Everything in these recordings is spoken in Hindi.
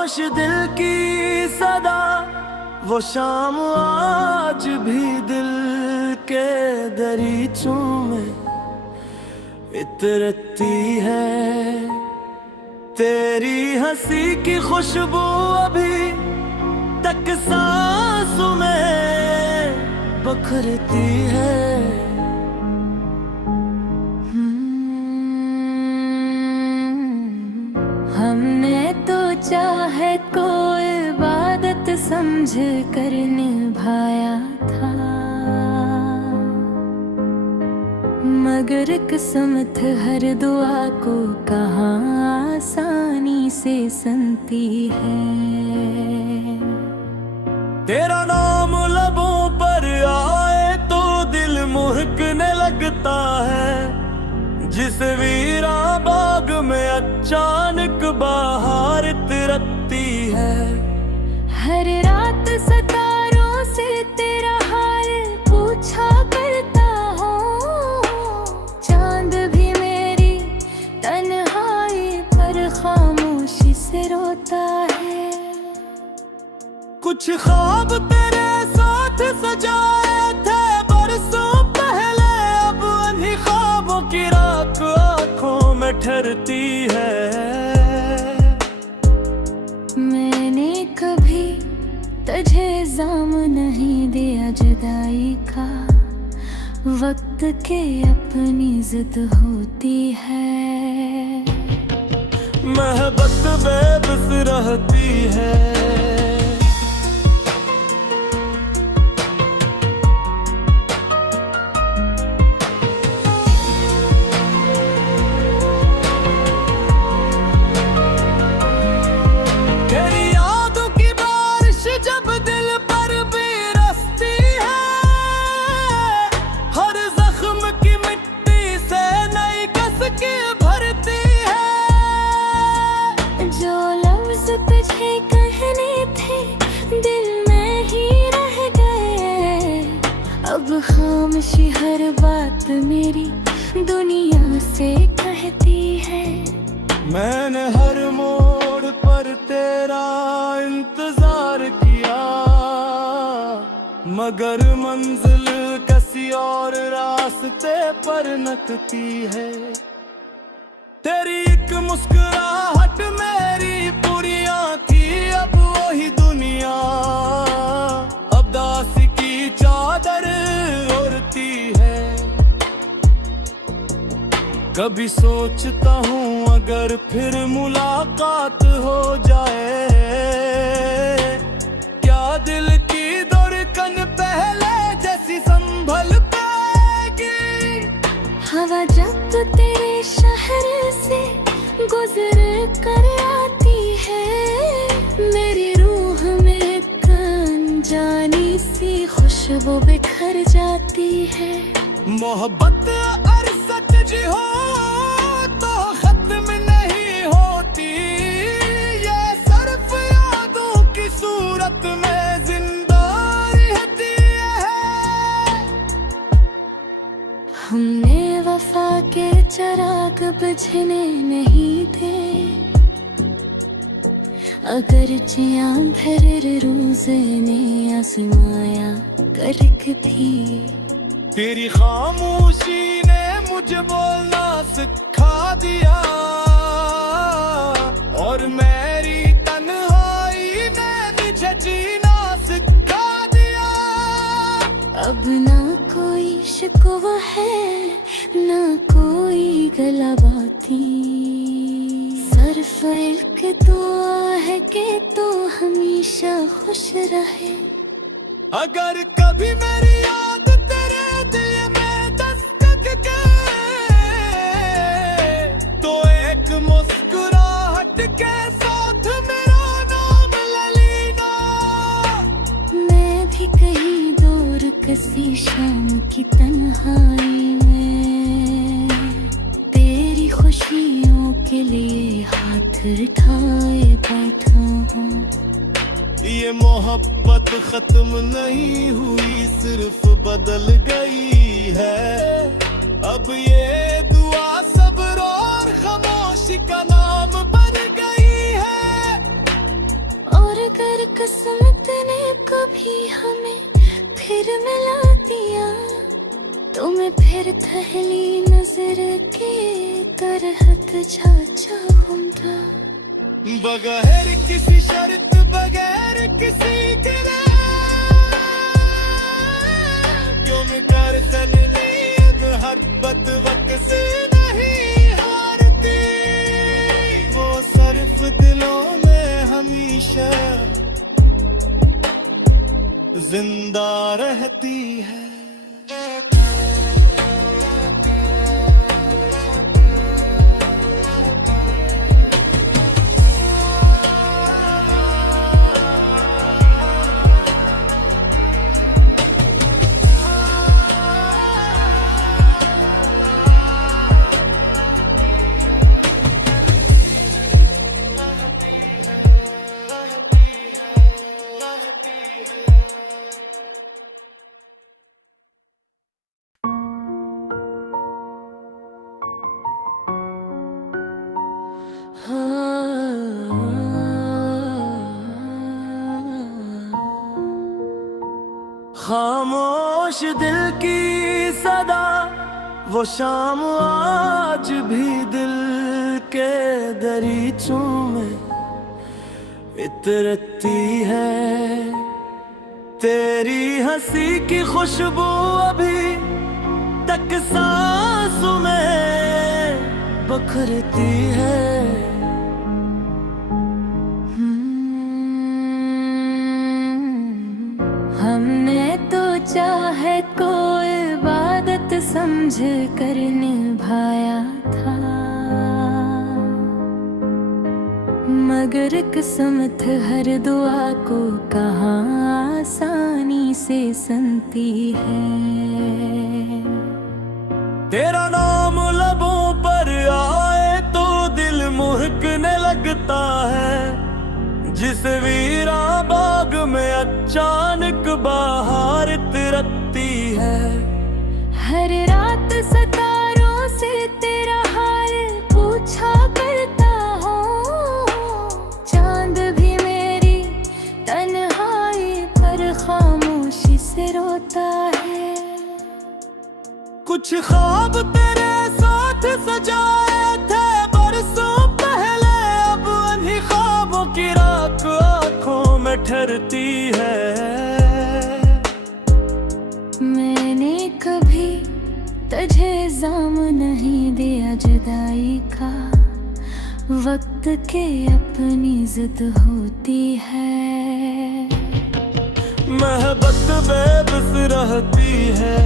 खामोश दिल की सदा, वो शाम आज भी दिल के दरीचों में इतरती है। तेरी हंसी की खुशबू अभी तक सांसों में बखरती है। हमने तो चाहे को इबादत समझ कर निभाया था, मगर किस्मत हर दुआ को कहाँ आसानी से सुनती है। तेरा नाम लबों पर आए तो दिल मुहकने लगता है, जिस वीरा बाग में अचानक बहार तिरकती है। हर रात सितारों से तेरा हाल पूछा करता हूँ, चांद भी मेरी तन्हाई पर खामोशी से रोता है। कुछ ख्वाब तेरे साथ सजाए थे बरसों पहले, अब उन्हीं ख्वाबों की राख आंखों में ठहरती है। मैंने कभी तुझे इल्जाम नहीं दिया जुदाई का, वक्त के अपनी जिद होती है। मोहब्बत बेबस रहती है। तुझे कहने थे दिल में ही रह गए, अब खामोशी हर बात मेरी दुनिया से कहती है। मैंने हर मोड़ पर तेरा इंतजार किया, मगर मंजिल किसी और रास्ते पर नकती है। तेरी एक मुस्कुराहट मेरी पुरिया थी, अब वही दुनिया अब दासी की चादर ओढ़ती है। कभी सोचता हूँ अगर फिर मुलाकात हो जाए, क्या दिल की धड़कन पहले जैसी संभल पाएगी। हवा जब तो तेरे शहर से गुजर कर आती है, मेरी रूह में एक अनजानी सी खुशबू बिखर जाती है। मोहब्बत अगर सच हो तो खत्म नहीं होती, ये सिर्फ यादों की सूरत में जिंदा रहती है। हमने वफा के चिराग बुझने नहीं थे, अगर जिया फिर रोज़े ने आजमाया करक भी। तेरी खामोशी ने मुझे बोलना सिखा दिया, और मेरी तन्हाई ने मुझे जीना सिखा दिया। अब ना कोई शिकवा है ना कोई गलाबाती, सिर्फ इल्क दुआ है कि तू हमेशा खुश रहे। अगर कभी मेरी याद तेरे दिल में दस्तक करे, तो एक मुस्कुराहट के साथ मेरा नाम ले लेना। मैं भी कहीं दूर किसी शाम की तन्हाई में तेरी खुशियों के लिए हाथ उठाए बैठा हूँ। ये मोहब्बत खत्म नहीं हुई, सिर्फ बदल गई है। अब ये दुआ सब्र और खामोशी का नाम बन गई है। किस्मत ने कभी हमें फिर मिला दिया, तुम्हें फिर पहली नजर के तरह तुझा चाहूंगा। बगैर किसी शर्त बगैर किसी गिला, क्यों कर तनलीब हरबत वक्त से नहीं हारती, वो सर्फ दिलों में हमेशा जिंदा रहती है। खामोश दिल की सदा वो शाम आज भी दिल के दरीचों में इतरती है, तेरी हंसी की खुशबू अभी तक सांसों में बखरती है। हमने तो चाहे को इबादत समझ कर निभाया था, मगर किस्मत हर दुआ को कहाँ आसानी से सुनती है। तेरा नाम लबों पर आए तो दिल मुहकने लगता है, जिस वीरा बाग में अचानक बाहर तिरकती है। हर रात सितारों से तेरा हाल पूछा करता हूँ, चांद भी मेरी तन्हाई पर खामोशी से रोता है। कुछ ख्वाब तेरे साथ सजाए थे बरसों पहले, अब उन्हीं ख्वाबों की राख आंखों में ठहरती है। मैंने कभी तुझे इल्जाम नहीं दिया जुदाई का, वक्त के अपनी जिद होती है। मोहब्बत बेबस रहती है।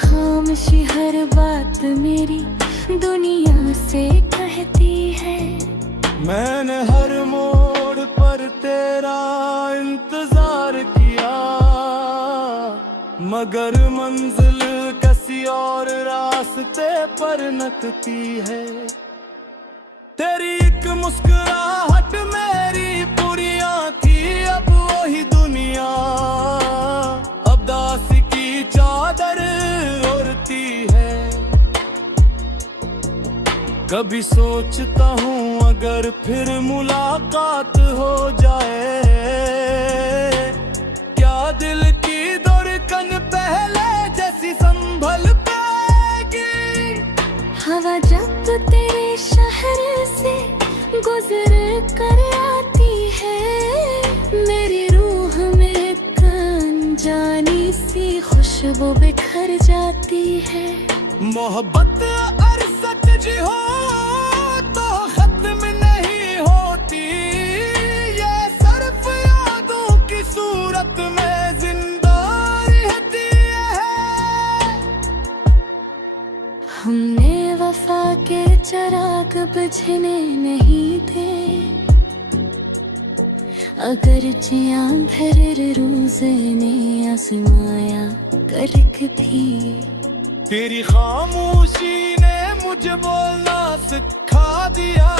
खामोशी हर बात मेरी दुनिया से कहती है। मैंने हर मोड़ पर तेरा इंतजार किया, मगर मंजिल किसी और रास्ते पर नकती है। तेरी एक मुस्कुराहट मेरी पुरिया थी, अब वही दुनिया अब दासी की चादर ओढ़ती है। कभी सोचता हूँ अगर फिर मुलाकात हो जाए, क्या दिल की धड़कन पहले जैसी संभल पाएगी। हवा जब तेरे शहर से गुजर कर आती है, मेरी रूह में अनजानी सी खुशबू बिखर जाती है। मोहब्बत और सच हो तो खत्म नहीं होती, ये सिर्फ यादों की सूरत में जिंदा रहती है। हमने वफा के चिराग बजने नहीं दे, अगर जिया भर रोजे ने आजमाया करक भी। तेरी खामोशी ने मुझे बोलना सिखा दिया,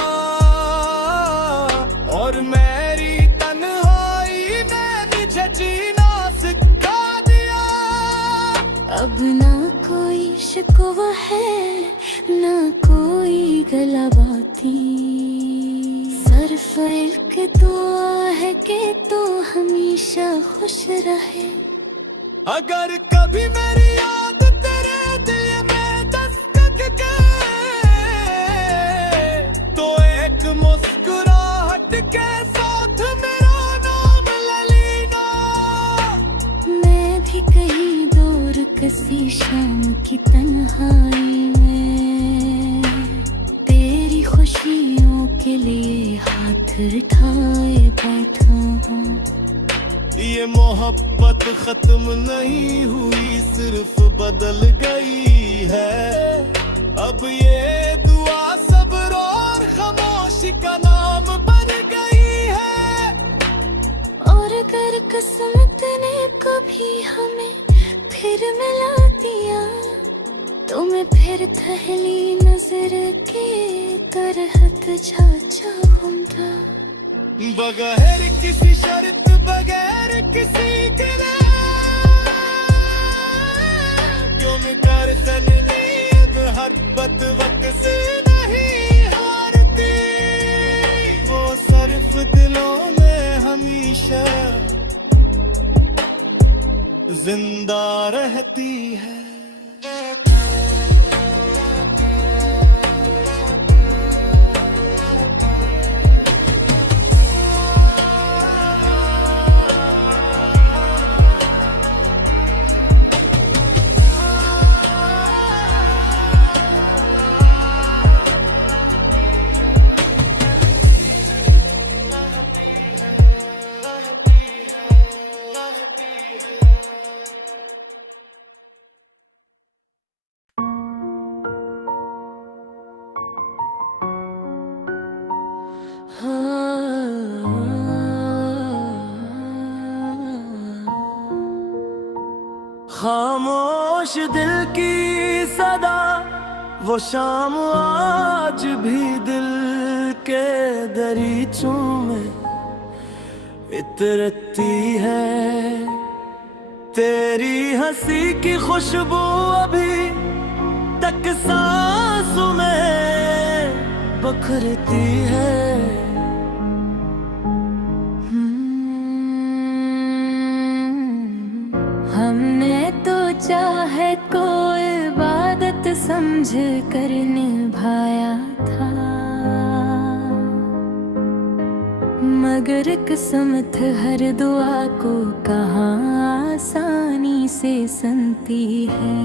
और मेरी तन्हाई ने मुझे जीना सिखा दिया। अब ना कोई शिकवा है, ना कोई गला बाती, सिर्फ एक दुआ है कि तू हमेशा खुश रहे। अगर कभी मेरी याद तेरे दिल में दस्तक के, तो एक मुस्कुराहट के साथ मेरा नाम ले लेना। मैं भी कहीं दूर किसी शाम की तन्हाई में, तेरी खुशियों के लिए हाथ उठाए बैठा हूँ। ये मोहब्बत खत्म नहीं हुई, सिर्फ बदल गई है। अब ये दुआ सब्र और खामोशी का नाम बन गई है। और अगर किस्मत ने कभी हमें फिर मिला दिया, तो मैं फिर पहली नजर के तरह तुझा चाहूंगा। बगैर किसी शर्त, बगैर किसी गिले, क्यों मैं कर तन्नीब हर बत वक्त से नहीं हारती। वो सिर्फ दिलों में हमेशा जिंदा रहती है। खामोश दिल की सदा वो शाम आज भी दिल के दरीचों में इतरती है। तेरी हंसी की खुशबू अभी तक सांसों में बखरती है। हमने तो चाहे को इबादत समझ कर निभाया था, मगर किस्मत हर दुआ को कहाँ आसानी से सुनती है।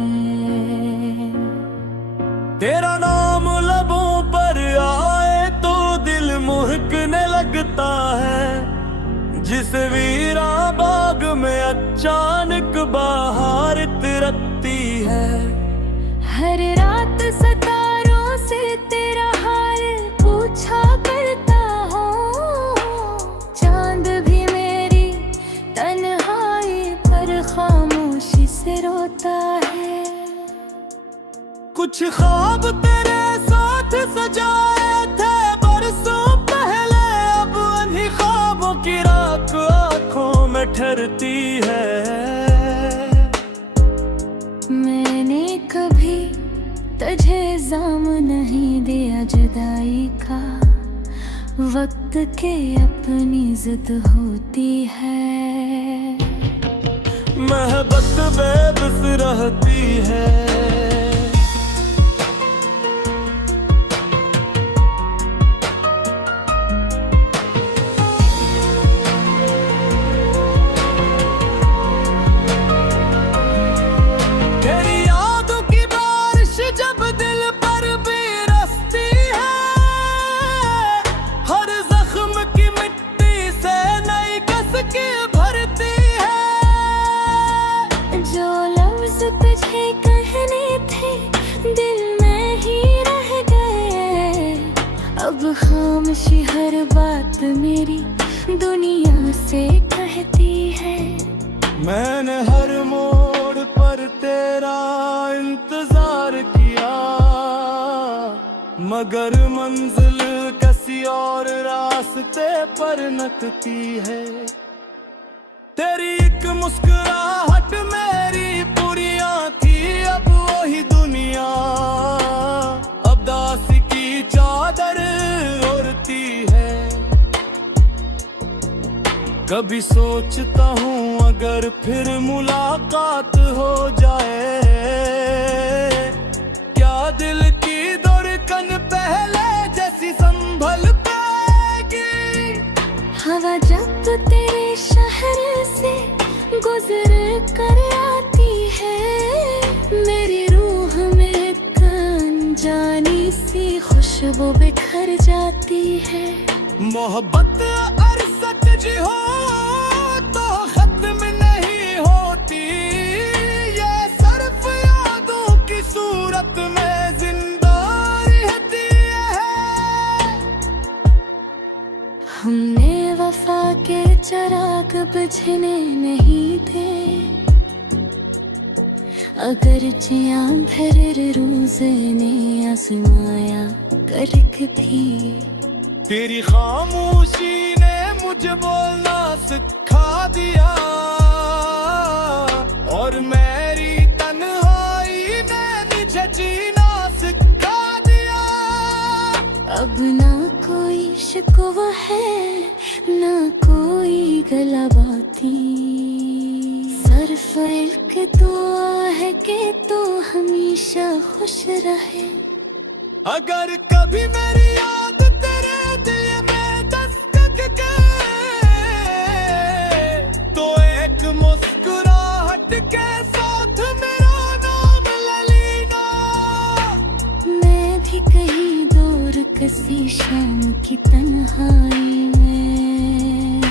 तेरा नाम लबों पर आए तो दिल मुहकने लगता है, जिस वीरा बाग में अचानक बहार तिरकती है। हर रात सितारों से तेरा हाल पूछा करता हूँ, चांद भी मेरी तन्हाई पर खामोशी से रोता है। कुछ ख्वाब तेरे साथ सजाए थे बरसों पहले, अब उन्हीं ख्वाबों की राख आँखों में ठहरती है। मैंने कभी तुझे इल्जाम नहीं दिया जुदाई का, वक्त के अपनी जिद होती है। मोहब्बत बेबस रहती है। जो लफ्ज तुझे कहने थे अब खामोशी हर बात मेरी दुनिया से कहती है। मैंने हर मोड़ पर तेरा इंतजार किया, मगर मंजिल किसी और रास्ते पर नकती है। तेरी एक मुस्कुराहट मेरी पुरियां थी, अब वही दुनिया अब दासी की चादर ओढ़ती है। कभी सोचता हूँ अगर फिर मुलाकात हो जाए, क्या दिल की धड़कन पहले जैसी संभल पाएगी। हवा जब तेरे शहर से गुजर कर आती है, मेरी रूह में अनजानी सी खुशबू बिखर जाती है। मोहब्बत अर सच जी हो तो खत्म नहीं होती, ये सिर्फ यादों की सूरत में जिंदा रहती है। हमने वफा के चिराग बुझने नहीं थे, अगर जियां फिर रोज ने आजमाया करक भी। तेरी खामोशी ने मुझे बोलना सिखा दिया, और मेरी तन्हाई ने मुझे जीना सिखा दिया। अब ना कोई शिकवा है ना कोई गलाबाती, सिर्फ एक दुआ है कि तू हमेशा खुश रहे। अगर कभी मेरी याद तेरे दिल में दस्तक करे, तो एक मुस्कुराहट के साथ मेरा नाम ले लेना। मैं भी कहीं दूर किसी शाम की तन्हाई में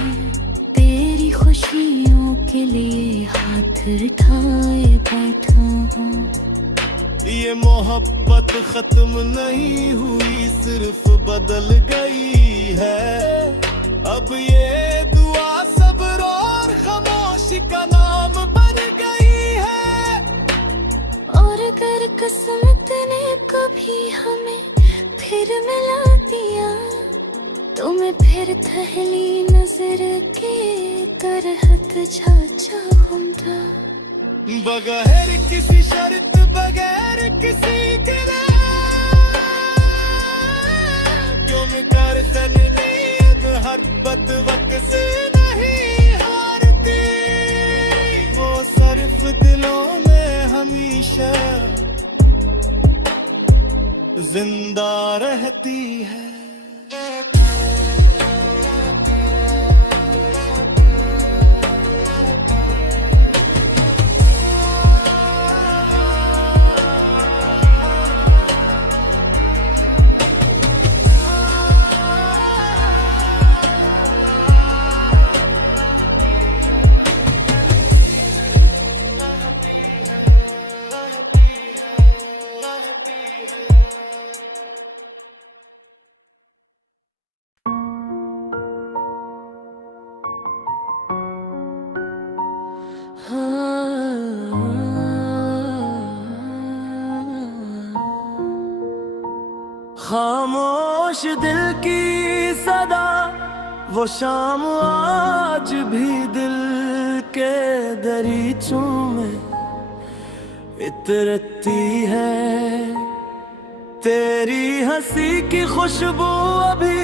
तेरी खुशियों के लिए हाथ उठाए बैठा हूँ। ये मोहब्बत खत्म नहीं हुई, सिर्फ बदल गई है। अब ये दुआ सब्र और खामोशी का नाम बन गई है। और अगर किस्मत ने कभी हमें फिर मिला दिया, तो मैं फिर पहली नजर के तरहत जा चाहूंगा। बगैर किसी शर्त बगैर किसी गिले, क्यों मैं कर तन्नीद हरकत वक्त से नहीं हारती। वो सिर्फ दिलों में हमेशा जिंदा रहती है। खामोश दिल की सदा वो शाम आज भी दिल के दरीचों में इतरती है। तेरी हंसी की खुशबू अभी